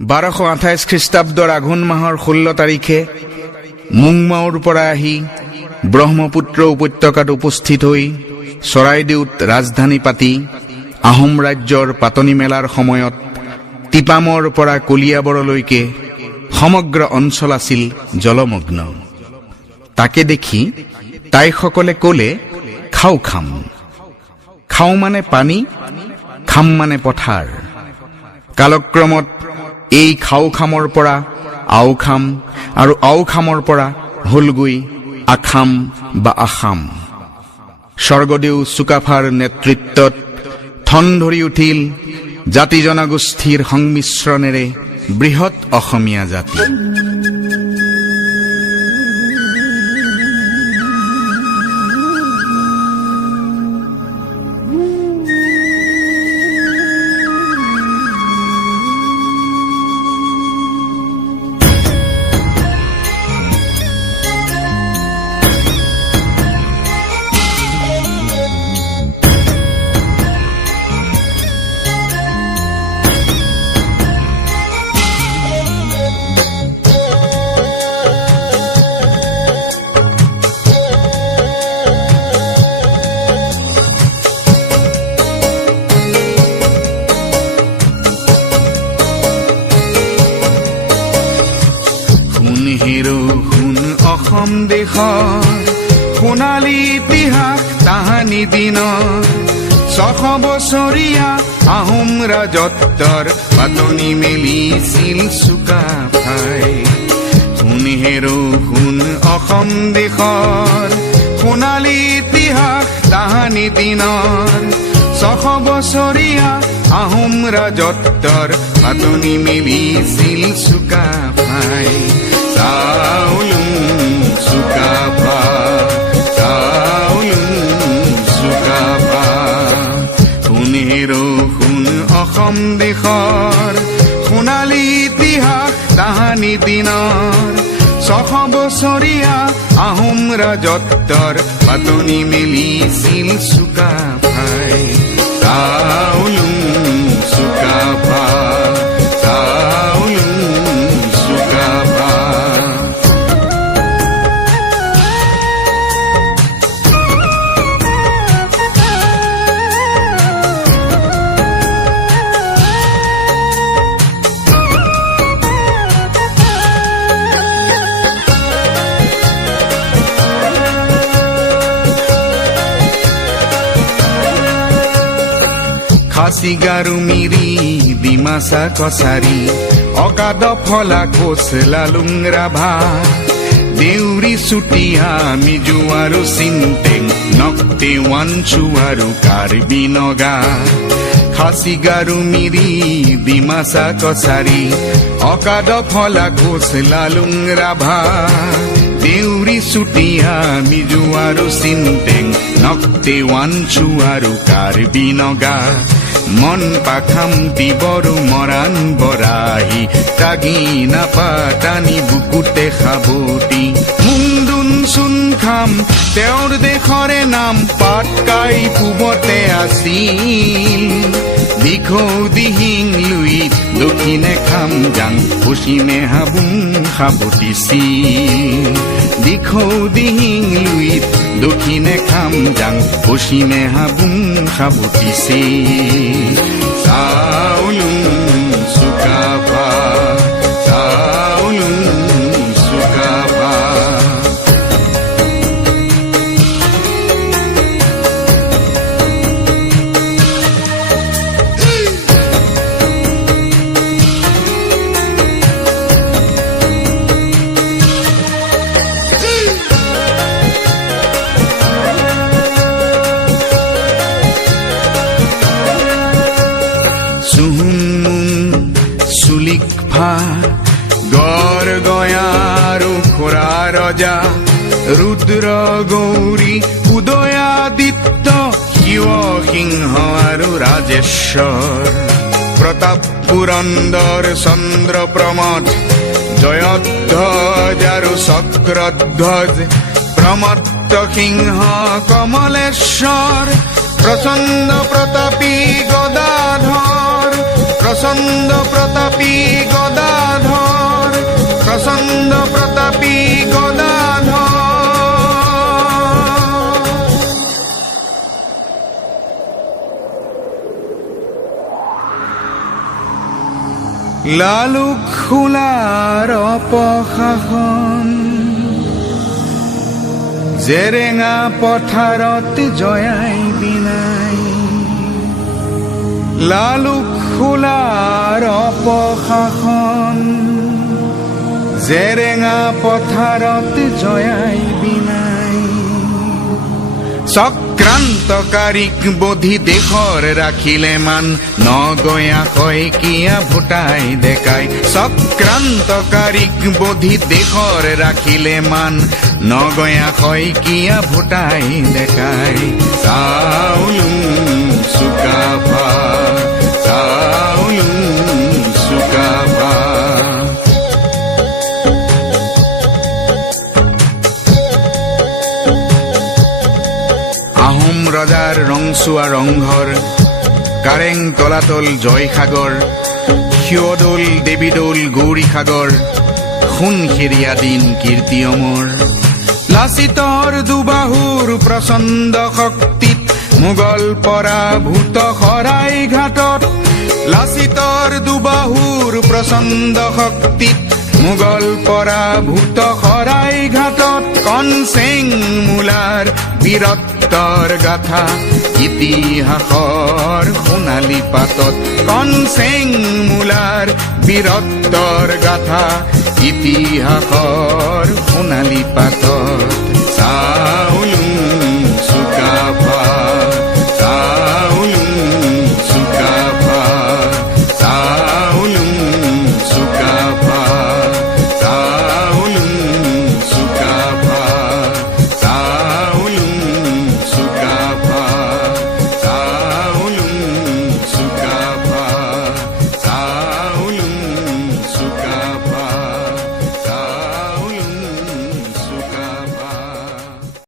1228 খ্ৰীষ্টাব্দৰ আঘোণ মাহৰ 16 তাৰিখে মুংমাওৰ পৰা আহি ব্ৰহ্মপুত্ৰ উপত্যকাত উপস্থিত হৈ চৰাইদেউত ৰাজধানী পাতি আহোম ৰাজ্যৰ পাতনি মেলাৰ সময়ত টিপামৰ পৰা কলিয়াবৰলৈকে সমগ্ৰ অঞ্চল আছিল জলমগ্ন। তাকে দেখি তাইসকলে ক'লে, খাও খাম। খাও মানে পানী, খাম মানে পথাৰ। কালক্ৰমত এই খাও খামৰ পৰা আও খাম আৰু আও খামৰ পৰা হলগৈ আখাম বা আসাম। স্বৰ্গদেউ চুকাফাৰ নেতৃত্বত ঠন ধৰি উঠিল জাতি জনগোষ্ঠীৰ সংমিশ্ৰণেৰে বৃহৎ অসমীয়া জাতি। শুন অসম দেশৰ সোণালী ইতিহাস তাহানি দিনৰ 600 বছৰীয়া আহোম ৰাজত্বৰ পাতনি মেলিছিল চুকাফাই। শুন অসম দেশৰ সোণালী ইতিহাস তাহানি দিনৰ 600 বছৰীয়া আহোম ৰাজত্বৰ পাতনি মেলিছিল চুকাফাই। চাউলুং চুকাফা, চাউলুং চুকাফা। শুন অসম দেশৰ সোণালী ইতিহাস তাহানি দিনৰ 600 বছৰীয়া আহোম ৰাজত্বৰ পাতনি মেলিছিল চুকাফাই। চাউলুং চুকাফা, খাচী গাৰু মিৰি ডিমাচা কছাৰী অগাদ ফলা কোচ লালুং ৰাভা দেউৰী চুতীয়া মিজু আৰু চিন্তেং নক্তে ৱানচু আৰু কাৰ্বি নগা। খাচী গাৰু মিৰি ডিমাচা কছাৰী অগাদ ফলা কোচ লালুং ৰাভা দেউৰী চুতীয়া মিজু আৰু চিন্তেং নক্তে ৱানচু আৰু কাৰ্বি নগা। মন পাখামতি বড়ো মৰাণ বৰাহী তাগি নাপাতানি বুকুতে সাবতি। মুংদুন চুন খাম তেওঁৰ দেশৰে নাম পাটকাই পূবতে আছিল। দিখৌ দিহিং লুইত দক্ষিণে খাম জাং পশ্চিমে হাবুং সাবতিছিল। দিখৌ দিহিং লুইত দক্ষিণে খাম জাং পশ্চিমে হাবুং সাবতিছিল। চাউলুং চুকাফা, চাউলুং চুকাফা। গড় গয়াৰু খোৰা ৰজা ৰুদ্ৰ গৌৰী উদয়াদিত্য শিৱ সিংহ আৰু ৰাজেশ্বৰ প্ৰতাপ পুৰন্দৰ চন্দ্ৰ প্ৰমথ জয়ধ্বজ আৰু চক্ৰধ্বজ প্ৰমত্ত সিংহ কমলেশ্বৰ প্ৰচণ্ড প্ৰতাপী গদাধৰ প্ৰচণ্ড প্ৰতাপী গদাধৰ, প্ৰচণ্ড প্ৰতাপী গদাধৰ। লালুক খোলাৰ অপশাসন, জেৰেঙা পথাৰত জয়াই বিনাই। লালুক খোলাৰ অপশাসন, জেৰেঙা পথাৰত জয়াই বিনাই। চক্ৰান্তকাৰীক বধি দেশৰ ৰাখিলে মান, নগঞা শইকীয়া ভোটাই দেখাই। চক্ৰান্তকাৰীক বধি দেশৰ ৰাখিলে মান, নগঞা শইকীয়া ভোটাই দেখাই। চাউলুং চুকাফা, চাউলুং চুকাফা। আহোম ৰজাৰ ৰংচুৱা ৰংঘৰ, কাৰেং তলাতল জয়সাগৰ, শিৱদৌল দেৱীদৌল গৌৰীসাগৰ, সোণসেৰীয়া দিন কীৰ্তি অমৰ। লাচিতৰ দুবাহুৰ প্ৰচণ্ড শক্তিত, মোগল পৰাভূত শৰাই ঘাটত। লাচিতৰ দুবাহুৰ প্ৰচণ্ড শক্তিত, মোগল পৰাভূত শৰাই ঘাটত। কনচেং মূলাৰ বীৰত্বৰ গাথা, ইতিহাসৰ সোণালী পাতত। কনচেং মূলাৰ বীৰত্বৰ গাথা, ইতিহাসৰ সোণালী পাতত। চাও